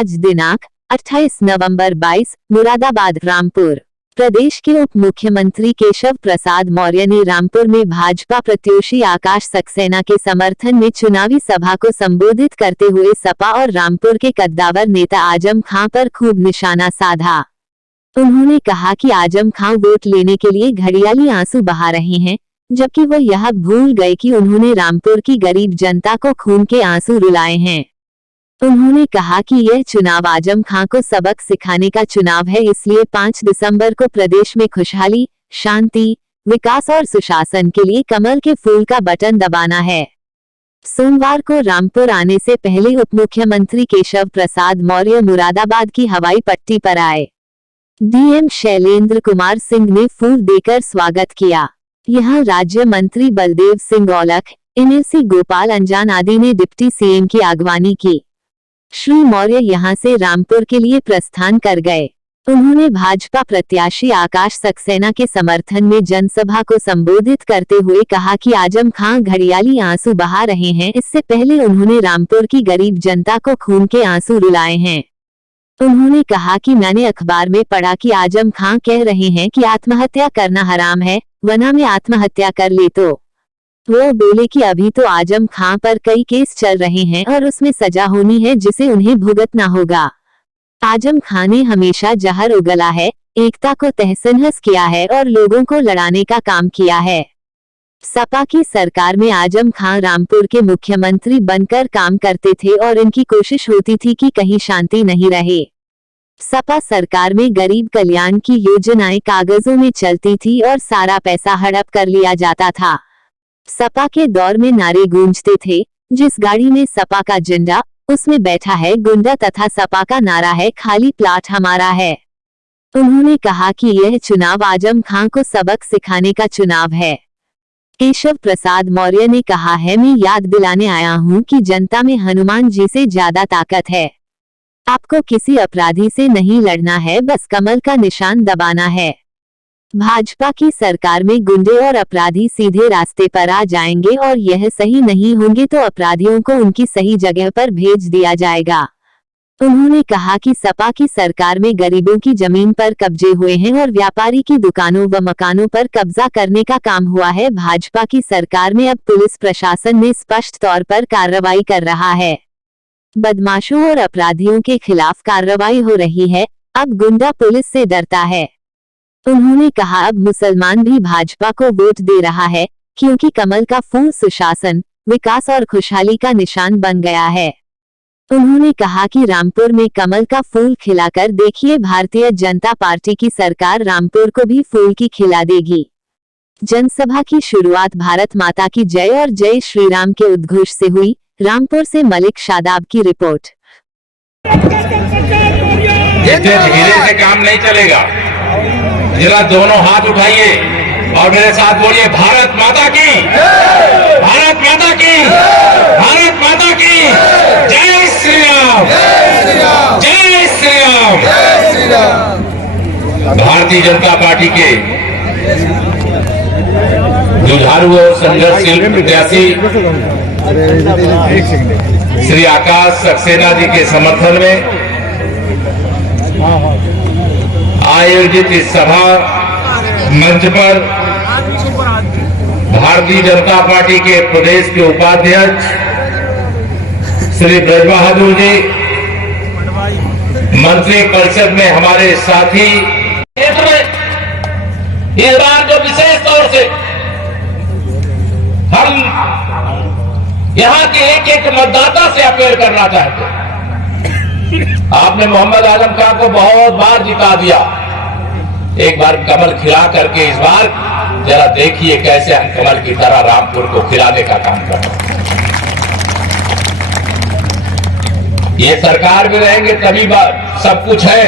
आज दिनांक 28 नवंबर 22 मुरादाबाद रामपुर। प्रदेश के उप मुख्यमंत्री केशव प्रसाद मौर्य ने रामपुर में भाजपा प्रत्याशी आकाश सक्सेना के समर्थन में चुनावी सभा को संबोधित करते हुए सपा और रामपुर के कद्दावर नेता आजम खां पर खूब निशाना साधा। उन्होंने कहा कि आजम खां वोट लेने के लिए घड़ियाली आंसू बहा रहे हैं, जबकि वो यह भूल गए कि उन्होंने रामपुर की गरीब जनता को खून के आंसू रुलाए हैं। उन्होंने कहा कि यह चुनाव आजम खां को सबक सिखाने का चुनाव है, इसलिए 5 दिसंबर को प्रदेश में खुशहाली, शांति, विकास और सुशासन के लिए कमल के फूल का बटन दबाना है। सोमवार को रामपुर आने से पहले उप मुख्यमंत्री केशव प्रसाद मौर्य मुरादाबाद की हवाई पट्टी पर आए। डीएम शैलेंद्र कुमार सिंह ने फूल देकर स्वागत किया। यहाँ राज्य मंत्री बलदेव सिंह औलख, एनएलसी गोपाल अंजान आदि ने डिप्टी सीएम की अगवानी की। श्री मौर्य यहां से रामपुर के लिए प्रस्थान कर गए। उन्होंने भाजपा प्रत्याशी आकाश सक्सेना के समर्थन में जनसभा को संबोधित करते हुए कहा कि आजम खां घड़ियाली आंसू बहा रहे हैं, इससे पहले उन्होंने रामपुर की गरीब जनता को खून के आंसू रुलाए हैं। उन्होंने कहा कि मैंने अखबार में पढ़ा कि आजम खां कह रहे हैं कि आत्महत्या करना हराम है, वरना मैं आत्महत्या कर ले तो। वो बोले कि अभी तो आजम खां पर कई केस चल रहे हैं और उसमें सजा होनी है जिसे उन्हें भुगतना होगा। आजम खां ने हमेशा जहर उगला है, एकता को तहस-नहस किया है और लोगों को लड़ाने का काम किया है। सपा की सरकार में आजम खां रामपुर के मुख्यमंत्री बनकर काम करते थे और इनकी कोशिश होती थी कि कहीं शांति नहीं रहे। सपा सरकार में गरीब कल्याण की योजनाएं कागजों में चलती थी और सारा पैसा हड़प कर लिया जाता था। सपा के दौर में नारे गूंजते थे, जिस गाड़ी में सपा का झंडा, उसमें बैठा है गुंडा, तथा सपा का नारा है खाली प्लाट हमारा है। उन्होंने कहा कि यह चुनाव आजम खां को सबक सिखाने का चुनाव है। केशव प्रसाद मौर्य ने कहा है, मैं याद दिलाने आया हूं कि जनता में हनुमान जी से ज्यादा ताकत है। आपको किसी अपराधी से नहीं लड़ना है, बस कमल का निशान दबाना है। भाजपा की सरकार में गुंडे और अपराधी सीधे रास्ते पर आ जाएंगे और यह सही नहीं होंगे तो अपराधियों को उनकी सही जगह पर भेज दिया जाएगा। उन्होंने कहा कि सपा की सरकार में गरीबों की जमीन पर कब्जे हुए हैं और व्यापारी की दुकानों व मकानों पर कब्जा करने का काम हुआ है। भाजपा की सरकार में अब पुलिस प्रशासन में स्पष्ट तौर पर कार्रवाई कर रहा है। बदमाशों और अपराधियों के खिलाफ कार्रवाई हो रही है, अब गुंडा पुलिस से डरता है। उन्होंने कहा अब मुसलमान भी भाजपा को वोट दे रहा है, क्योंकि कमल का फूल सुशासन, विकास और खुशहाली का निशान बन गया है। उन्होंने कहा कि रामपुर में कमल का फूल खिलाकर देखिए, भारतीय जनता पार्टी की सरकार रामपुर को भी फूल की खिला देगी। जनसभा की शुरुआत भारत माता की जय और जय श्री राम के उद्घोष से हुई। रामपुर से मलिक शादाब की रिपोर्ट। धीरे से काम नहीं चलेगा, जरा दोनों हाथ उठाइए और मेरे साथ बोलिए, भारत माता की, भारत माता की, भारत माता की जय श्री राम, जय श्री राम, जय श्री राम। भारतीय जनता पार्टी के जुझारू और संघर्षशील प्रत्याशी श्री आकाश सक्सेना जी के समर्थन में आयोजित इस सभा मंच पर भारतीय जनता पार्टी के प्रदेश के उपाध्यक्ष श्री ब्रज बहादुर जी, मंत्री परिषद में हमारे साथी, इस बार जो विशेष तौर से हम यहाँ के एक एक मतदाता से अपील करना चाहते हैं। आपने मोहम्मद आजम खान को बहुत बार जिता दिया, एक बार कमल खिला करके इस बार जरा देखिए कैसे हम कमल की तरह रामपुर को खिलाने का काम कर रहे हैं। ये सरकार में रहेंगे तभी सब कुछ है,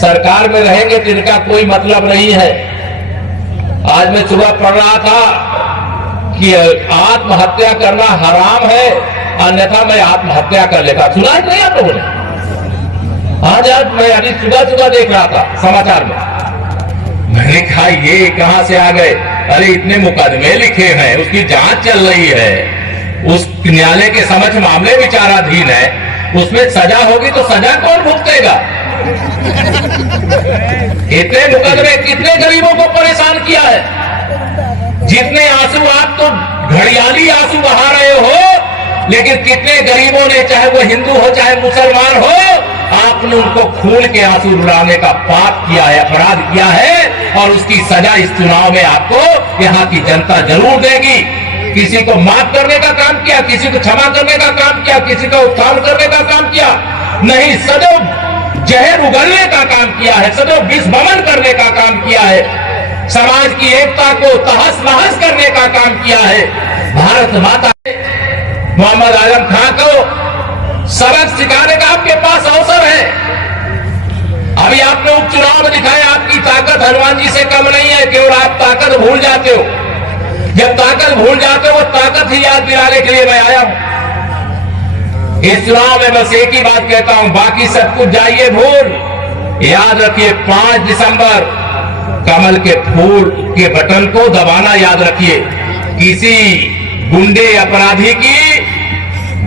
सरकार में रहेंगे तो इनका कोई मतलब नहीं है। आज मैं सुबह पढ़ रहा था कि आत्महत्या करना हराम है, अन्यथा मैं आत्महत्या कर लेता। सुना है नहीं आप लोगों ने? आज मैं अभी सुबह देख रहा था समाचार में, मैंने कहा ये कहां से आ गए? अरे इतने मुकदमे लिखे हैं, उसकी जांच चल रही है, उस न्यायालय के समक्ष मामले विचाराधीन है, उसमें सजा होगी तो सजा कौन भुगतेगा? इतने मुकदमे कितने गरीबों को परेशान किया है। जितने आंसू आप तो घड़ियाली आंसू बहा रहे हो, लेकिन कितने गरीबों ने, चाहे वो हिंदू हो चाहे मुसलमान हो, आपने उनको खून के आंसू रुलाने का पाप किया है, अपराध किया है, और उसकी सजा इस चुनाव में आपको यहाँ की जनता जरूर देगी। किसी को माफ करने का काम किया, किसी को क्षमा करने का काम किया, किसी का उत्थान करने का काम किया नहीं, सदैव जहर उगलने का काम किया है, सदैव विष भवन करने का काम किया है, समाज की एकता को तहस नहस करने का काम किया है। भारत माता ने मोहम्मद आजम खान को सबक सिखाने का आपके पास अवसर है। अभी आपने उपचुनाव में दिखाया आपकी ताकत हनुमान जी से कम नहीं है, केवल आप ताकत भूल जाते हो। जब ताकत भूल जाते हो, वो ताकत ही याद दिलाने के लिए मैं आया हूं। इस चुनाव में बस एक ही बात कहता हूं, बाकी सब कुछ जाइए भूल। याद रखिए 5 दिसंबर कमल के फूल के बटन को दबाना याद रखिए। किसी गुंडे अपराधी की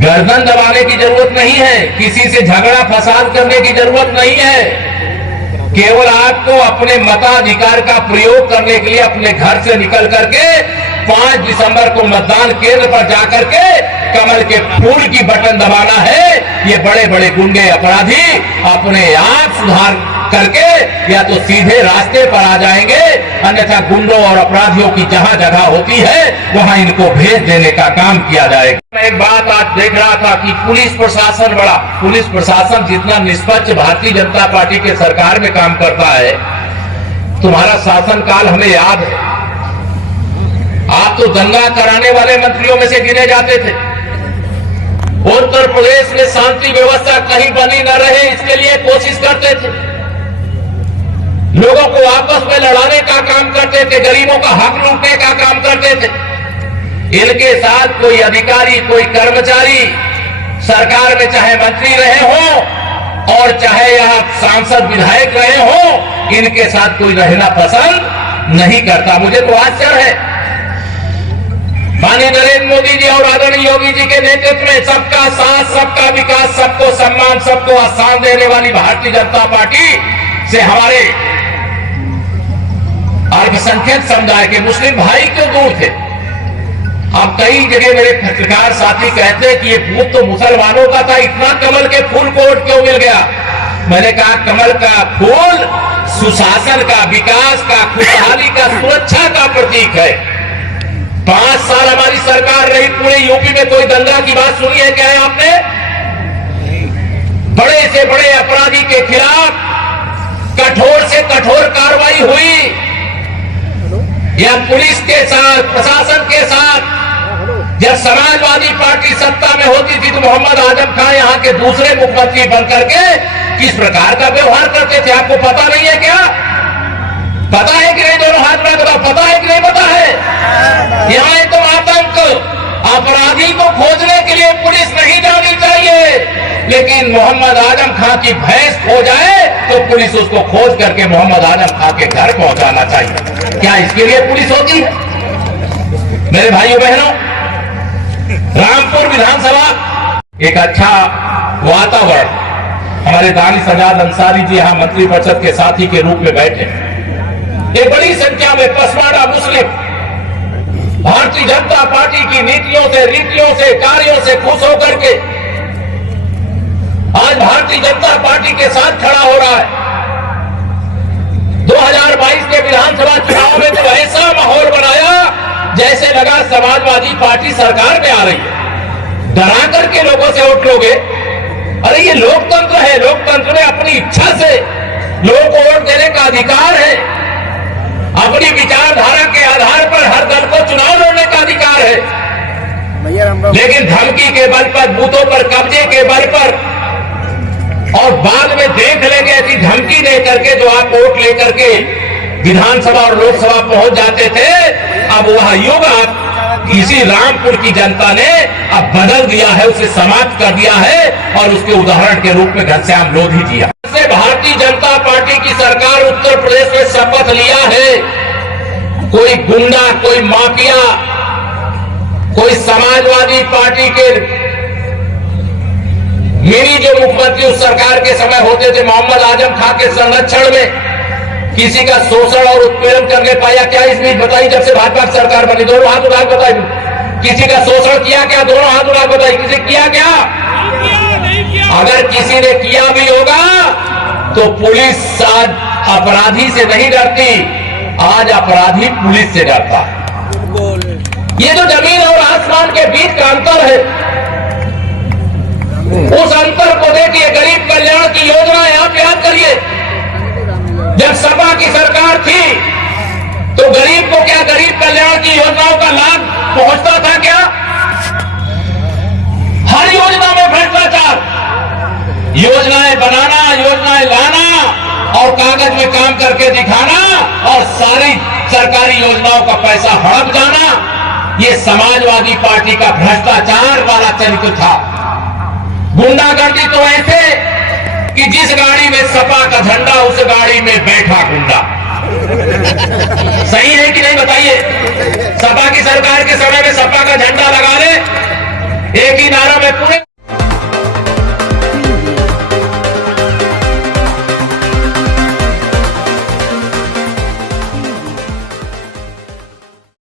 गर्दन दबाने की जरूरत नहीं है, किसी से झगड़ा फसाद करने की जरूरत नहीं है। केवल आपको अपने मताधिकार का प्रयोग करने के लिए अपने घर से निकल करके 5 दिसंबर को मतदान केंद्र पर जाकर के कमल के फूल की बटन दबाना है। ये बड़े बड़े गुंडे अपराधी अपने आप सुधार करके या तो सीधे रास्ते पर आ जाएंगे, अन्यथा गुंडों और अपराधियों की जहां जगह होती है वहां इनको भेज देने का काम किया जाएगा। मैं एक बात आज देख रहा था कि पुलिस प्रशासन जितना निष्पक्ष भारतीय जनता पार्टी के सरकार में काम करता है, तुम्हारा शासनकाल हमें याद है। आप तो दंगा कराने वाले मंत्रियों में से गिने जाते थे। उत्तर प्रदेश में शांति व्यवस्था कहीं बनी न रहे, इसके लिए कोशिश करते थे। लोगों को आपस में लड़ाने का काम करते थे, गरीबों का हक लूटने का काम करते थे। इनके साथ कोई अधिकारी, कोई कर्मचारी सरकार में चाहे मंत्री रहे हो और चाहे यहां सांसद विधायक रहे हो, इनके साथ कोई रहना पसंद नहीं करता। मुझे तो आश्चर्य है, माननीय नरेंद्र मोदी जी और आदरणीय योगी जी के नेतृत्व में सबका साथ, सबका विकास, सबको सम्मान, सबको आसान देने वाली भारतीय जनता पार्टी से हमारे अल्पसंख्यक समुदाय के मुस्लिम भाई क्यों दूर थे। अब कई जगह मेरे पत्रकार साथी कहते हैं कि ये बूथ तो मुसलमानों का था, इतना कमल के फूल को वोट क्यों मिल गया? मैंने कहा कमल का फूल सुशासन का, विकास का, खुशहाली का, सुरक्षा का प्रतीक है। 5 साल हमारी सरकार रही, पूरे यूपी में कोई दंगा की बात सुनी है क्या है आपने? बड़े से बड़े अपराधी के खिलाफ कठोर से कठोर कार्रवाई हुई। या पुलिस के साथ, प्रशासन के साथ जब समाजवादी पार्टी सत्ता में होती थी तो मोहम्मद आजम खान यहाँ के दूसरे मुख्यमंत्री बनकर के किस प्रकार का व्यवहार करते थे, आपको पता नहीं है क्या? पता है कि नहीं? दोनों हाथ में बताओ, पता है कि नहीं पता है? यहाँ तो आतंक, अपराधी को खोजने के लिए पुलिस नहीं जानी चाहिए, लेकिन मोहम्मद आजम खान की भैंस खो जाए तो पुलिस उसको खोज करके मोहम्मद आजम खान के घर पहुंचाना चाहिए। क्या इसके लिए पुलिस होती है? मेरे भाइयों बहनों, रामपुर विधानसभा एक अच्छा वातावरण, हमारे दानिश सजाद अंसारी जी यहां मंत्रिपरिषद के साथी के रूप में बैठे। एक बड़ी संख्या में पसवाड़ा मुस्लिम भारतीय जनता पार्टी की नीतियों से, रीतियों से, कार्यों से खुश होकर के आज भारतीय जनता पार्टी के साथ खड़ा हो रहा है। 2022 के विधानसभा चुनाव में तो ऐसा माहौल बनाया जैसे लगा समाजवादी पार्टी सरकार में आ रही है। डरा करके लोगों से वोट लोगे? अरे ये लोकतंत्र है, लोकतंत्र में अपनी इच्छा से लोगों को वोट देने का अधिकार है। अपनी विचारधारा के आधार पर हर दल को चुनाव लड़ने का अधिकार है, लेकिन धमकी के बल पर, बूथों पर कब्जे के बल पर, और बाद में देख लेंगे ऐसी धमकी दे करके जो आप वोट लेकर के विधानसभा और लोकसभा पहुंच जाते थे, अब वह युग आप इसी रामपुर की जनता ने अब बदल दिया है, उसे समाप्त कर दिया है और उसके उदाहरण के रूप में घनश्याम लोधी जी से भारतीय जनता पार्टी की सरकार उत्तर प्रदेश में शपथ लिया है। कोई गुंडा, कोई माफिया, कोई समाजवादी पार्टी के मेरी जो मुख्यमंत्री उस सरकार के समय होते थे मोहम्मद आजम खां के संरक्षण में किसी का शोषण और उत्पीड़न करने पाया क्या इस बीच? बताइए, जब से भाजपा की सरकार बनी, दोनों हाथ उठा बताइए, किसी का शोषण किया क्या? दोनों हाथ उठा बताइए, किसी किया क्या? अगर किसी ने किया भी होगा तो पुलिस आज अपराधी से नहीं डरती, आज अपराधी पुलिस से डरता है। ये जो जमीन और आसमान के बीच का अंतर है, उस अंतर को देखिए। गरीब कल्याण की योजना आप याद करिए, जब सपा की सरकार थी तो गरीब को क्या, गरीब कल्याण की योजनाओं का लाभ पहुंचता था क्या? हर योजना में भ्रष्टाचार, योजनाएं बनाना, योजनाएं लाना और कागज में काम करके दिखाना और सारी सरकारी योजनाओं का पैसा हड़प जाना, ये समाजवादी पार्टी का भ्रष्टाचार वाला चरित्र था। गुंडागर्दी तो ऐसे कि जिस गाड़ी में सपा का झंडा उस गाड़ी में बैठा गुंडा। सही है कि नहीं बताइए? सपा की सरकार के समय में सपा का झंडा लगा ले, एक ही नारा में पूरे